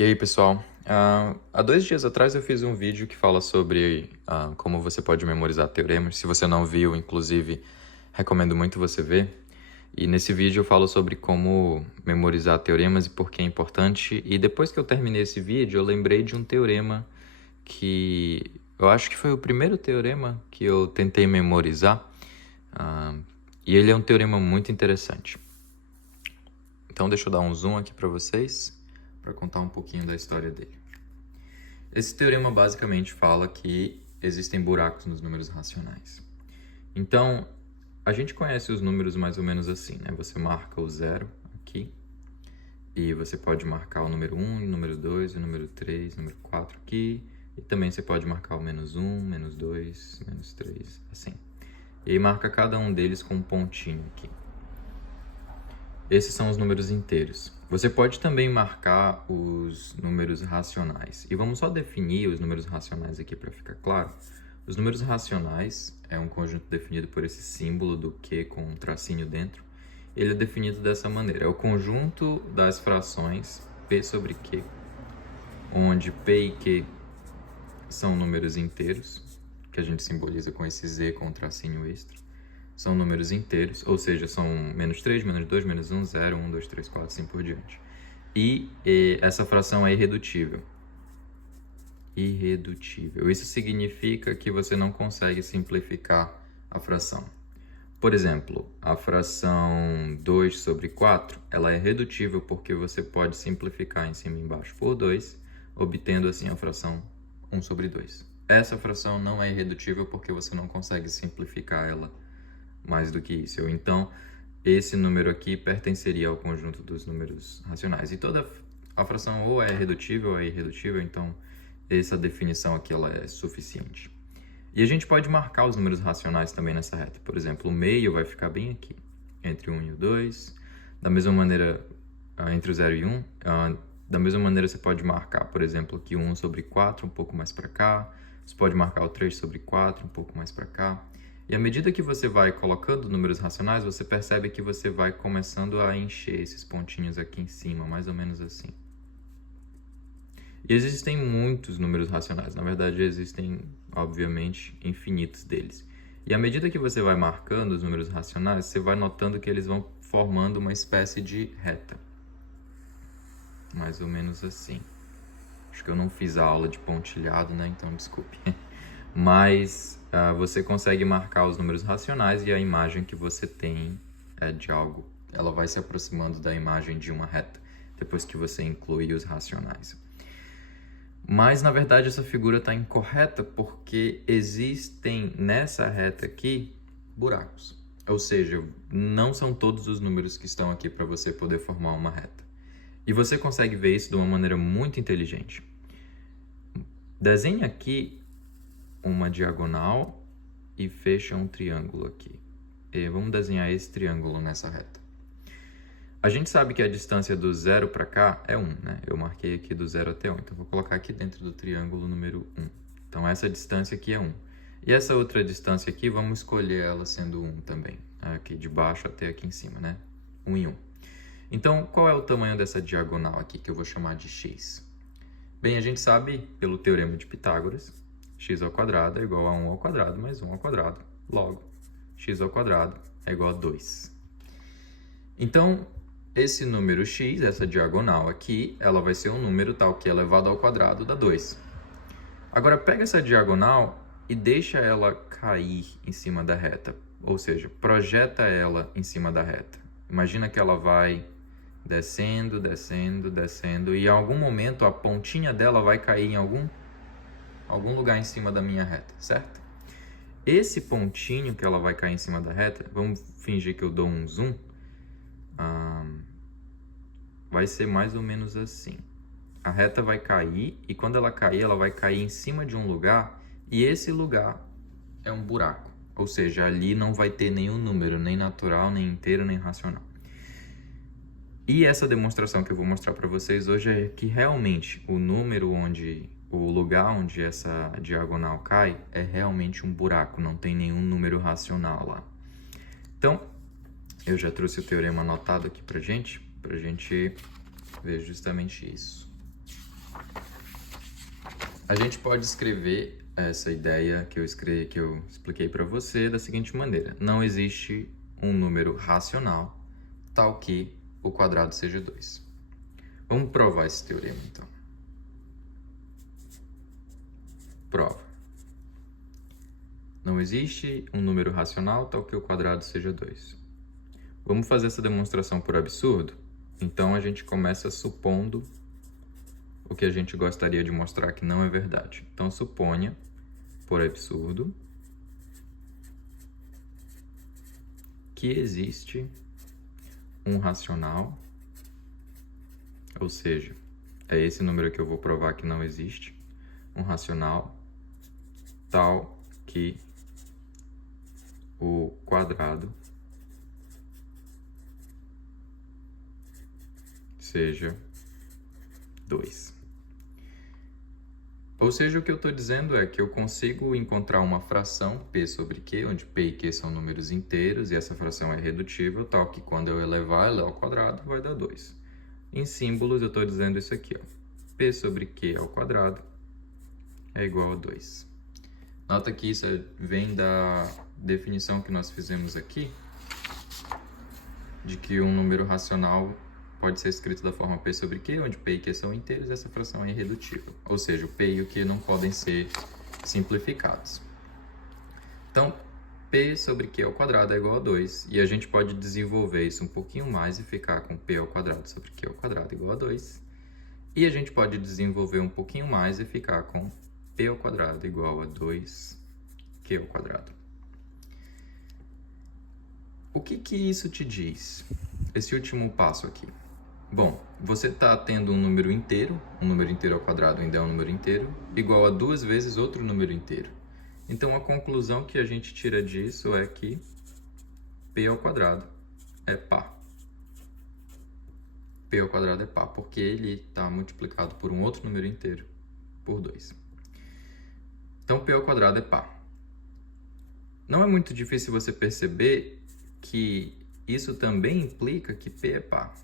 E aí, pessoal? Há 2 dias atrás eu fiz um vídeo que fala sobre como você pode memorizar teoremas. Se você não viu, inclusive, recomendo muito você ver. E nesse vídeo eu falo sobre como memorizar teoremas e por que é importante. E depois que eu terminei esse vídeo, eu lembrei de um teorema que eu acho que foi o primeiro teorema que eu tentei memorizar. Ah, e ele é um teorema muito interessante. Então deixa eu dar um zoom aqui para vocês, para contar um pouquinho da história dele. Esse teorema basicamente fala que existem buracos nos números racionais. Então, a gente conhece os números mais ou menos assim, né? Você marca o zero aqui, e você pode marcar o número 1, o número 2, o número 3, o número 4 aqui, e também você pode marcar o menos 1, menos 2, menos 3, assim. E aí marca cada um deles com um pontinho aqui. Esses são os números inteiros. Você pode também marcar os números racionais. E vamos só definir os números racionais aqui para ficar claro. Os números racionais é um conjunto definido por esse símbolo do Q com um tracinho dentro. Ele é definido dessa maneira. É o conjunto das frações P sobre Q, onde P e Q são números inteiros, que a gente simboliza com esse Z com um tracinho extra. São números inteiros, ou seja, são menos 3, menos 2, menos 1, 0, 1, 2, 3, 4, assim por diante. E essa fração é irredutível. Irredutível. Isso significa que você não consegue simplificar a fração. Por exemplo, a fração 2 sobre 4, ela é redutível porque você pode simplificar em cima e embaixo por 2, obtendo assim a fração 1 sobre 2. Essa fração não é irredutível porque você não consegue simplificar ela mais do que isso. Ou então, esse número aqui pertenceria ao conjunto dos números racionais. E toda a fração ou é redutível ou é irredutível, então essa definição aqui ela é suficiente. E a gente pode marcar os números racionais também nessa reta. Por exemplo, o meio vai ficar bem aqui, entre o 1 e o 2. Da mesma maneira, entre o 0 e 1. Da mesma maneira, você pode marcar, por exemplo, aqui o 1 sobre 4, um pouco mais para cá. Você pode marcar o 3 sobre 4, um pouco mais para cá. E à medida que você vai colocando números racionais, você percebe que você vai começando a encher esses pontinhos aqui em cima, mais ou menos assim. E existem muitos números racionais, na verdade existem, obviamente, infinitos deles. E à medida que você vai marcando os números racionais, você vai notando que eles vão formando uma espécie de reta. Mais ou menos assim. Acho que eu não fiz a aula de pontilhado, né? Então desculpe. Mas você consegue marcar os números racionais e a imagem que você tem é de algo. Ela vai se aproximando da imagem de uma reta, depois que você inclui os racionais. Mas, na verdade, essa figura está incorreta porque existem nessa reta aqui buracos. Ou seja, não são todos os números que estão aqui para você poder formar uma reta. E você consegue ver isso de uma maneira muito inteligente. Desenhe aqui uma diagonal e fecha um triângulo aqui. E vamos desenhar esse triângulo nessa reta. A gente sabe que a distância do 0 para cá é 1, né? Eu marquei aqui do 0 até 1, então vou colocar aqui dentro do triângulo número 1. Então essa distância aqui é 1. E essa outra distância aqui, vamos escolher ela sendo 1 também. Aqui de baixo até aqui em cima, né? 1 e 1. Então, qual é o tamanho dessa diagonal aqui, que eu vou chamar de x? Bem, a gente sabe, pelo teorema de Pitágoras, x ao quadrado é igual a 1 ao quadrado mais 1 ao quadrado. Logo, x ao quadrado é igual a 2. Então, esse número x, essa diagonal aqui, ela vai ser um número tal que elevado ao quadrado dá 2. Agora, pega essa diagonal e deixa ela cair em cima da reta. Ou seja, projeta ela em cima da reta. Imagina que ela vai descendo, descendo, descendo, e em algum momento a pontinha dela vai cair em algum lugar em cima da minha reta, certo? Esse pontinho que ela vai cair em cima da reta, vamos fingir que eu dou um zoom, vai ser mais ou menos assim. A reta vai cair, e quando ela cair, ela vai cair em cima de um lugar, e esse lugar é um buraco. Ou seja, ali não vai ter nenhum número, nem natural, nem inteiro, nem racional. E essa demonstração que eu vou mostrar para vocês hoje é que realmente o lugar onde essa diagonal cai é realmente um buraco, não tem nenhum número racional lá. Então, eu já trouxe o teorema anotado aqui pra gente ver justamente isso. A gente pode escrever essa ideia que eu expliquei para você da seguinte maneira: não existe um número racional tal que o quadrado seja 2. Vamos provar esse teorema, então. Prova. Não existe um número racional tal que o quadrado seja 2. Vamos fazer essa demonstração por absurdo? Então a gente começa supondo o que a gente gostaria de mostrar que não é verdade. Então suponha, por absurdo, que existe um racional, ou seja, é esse número que eu vou provar que não existe, um racional tal que o quadrado seja 2. Ou seja, o que eu estou dizendo é que eu consigo encontrar uma fração p sobre q, onde p e q são números inteiros, e essa fração é redutível, tal que quando eu elevar ela ao quadrado vai dar 2. Em símbolos eu estou dizendo isso aqui, ó. P sobre q ao quadrado é igual a 2. Nota que isso vem da definição que nós fizemos aqui, de que um número racional pode ser escrito da forma p sobre q, onde p e q são inteiros e essa fração é irredutível. Ou seja, o p e o q não podem ser simplificados. Então, p sobre q ao quadrado é igual a 2. E a gente pode desenvolver isso um pouquinho mais e ficar com p ao quadrado sobre q ao quadrado igual a 2. E a gente pode desenvolver um pouquinho mais e ficar com p ao quadrado igual a 2q ao quadrado. O que isso te diz? Esse último passo aqui. Bom, você está tendo um número inteiro ao quadrado ainda é um número inteiro, igual a 2 vezes outro número inteiro. Então, a conclusão que a gente tira disso é que p ao quadrado é par. P ao quadrado é par, porque ele está multiplicado por um outro número inteiro, por 2. Então, p ao quadrado é par. Não é muito difícil você perceber que isso também implica que p é par.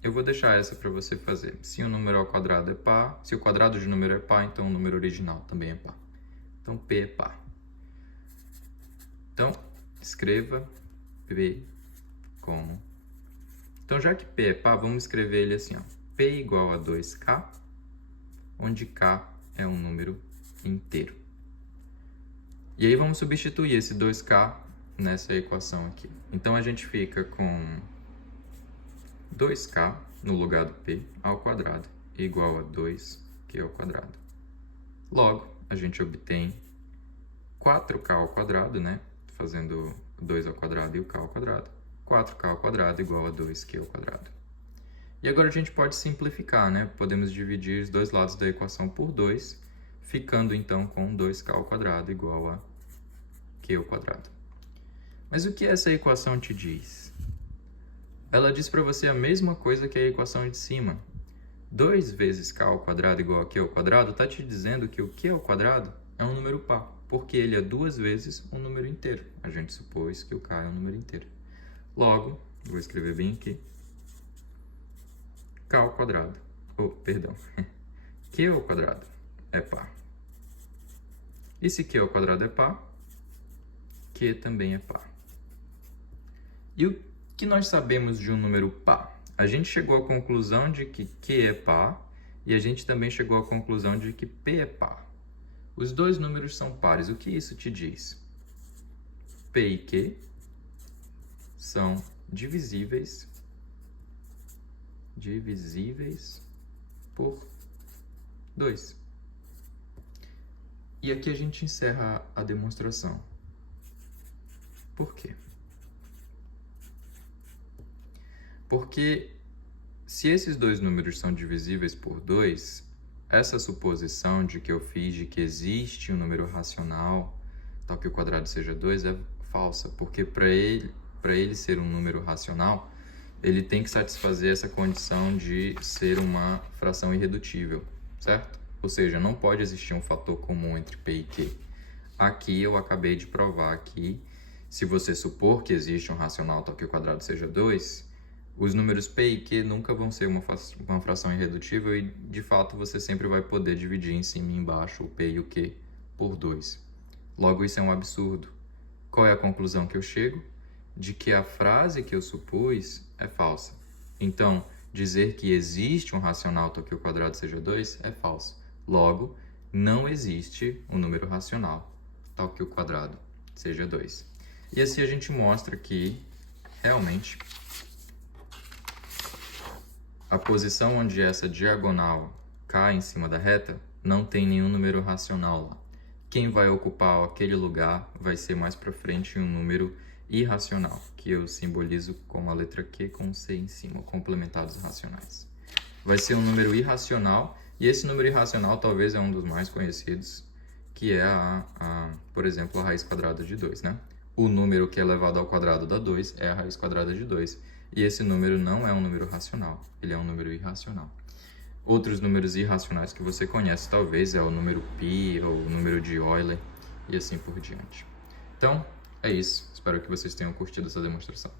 Eu vou deixar essa para você fazer. Se o número ao quadrado é par, se o quadrado de número é par, então o número original também é par. Então, p é par. Então, escreva p como... Então, já que p é par, vamos escrever ele assim, ó. P igual a 2k, onde k é um número inteiro. E aí vamos substituir esse 2k nessa equação aqui. Então, a gente fica com 2k no lugar do p ao quadrado igual a 2q ao quadrado. Logo, a gente obtém 4k ao quadrado, né? Fazendo 2 ao quadrado e o k ao quadrado. 4k ao quadrado igual a 2q ao quadrado. E agora a gente pode simplificar, né? Podemos dividir os dois lados da equação por 2, ficando então com 2k ao quadrado igual a q ao quadrado. Mas o que essa equação te diz? Ela diz para você a mesma coisa que a equação de cima. 2 vezes k ao quadrado igual a q ao quadrado está te dizendo que o q ao quadrado é um número par, porque ele é 2 vezes um número inteiro. A gente supôs que o k é um número inteiro. Logo, vou escrever bem aqui, k ao quadrado, q ao quadrado é par. E se q ao quadrado é par, q também é par. E o que nós sabemos de um número par? A gente chegou à conclusão de que q é par e a gente também chegou à conclusão de que p é par. Os dois números são pares. O que isso te diz? P e q são divisíveis por 2. E aqui a gente encerra a demonstração. Por quê? Porque se esses dois números são divisíveis por 2, essa suposição de que eu fiz de que existe um número racional, tal que o quadrado seja 2, é falsa, porque para ele ser um número racional, ele tem que satisfazer essa condição de ser uma fração irredutível, certo? Ou seja, não pode existir um fator comum entre p e q. Aqui eu acabei de provar que, se você supor que existe um racional tal que o quadrado seja 2, Os números P e Q nunca vão ser uma fração irredutível e, de fato, você sempre vai poder dividir em cima e embaixo o P e o Q por 2. Logo, isso é um absurdo. Qual é a conclusão que eu chego? De que a frase que eu supus é falsa. Então, dizer que existe um racional tal que o quadrado seja 2 é falso. Logo, não existe um número racional tal que o quadrado seja 2. E assim a gente mostra que, realmente, a posição onde essa diagonal cai em cima da reta não tem nenhum número racional lá. Quem vai ocupar aquele lugar vai ser mais para frente um número irracional, que eu simbolizo com a letra Q com um C em cima, complementados racionais. Vai ser um número irracional, e esse número irracional talvez é um dos mais conhecidos, que é, por exemplo, a raiz quadrada de 2, né? O número que é elevado ao quadrado dá 2 é a raiz quadrada de 2. E esse número não é um número racional, ele é um número irracional. Outros números irracionais que você conhece, talvez, é o número π ou o número de Euler e assim por diante. Então, é isso. Espero que vocês tenham curtido essa demonstração.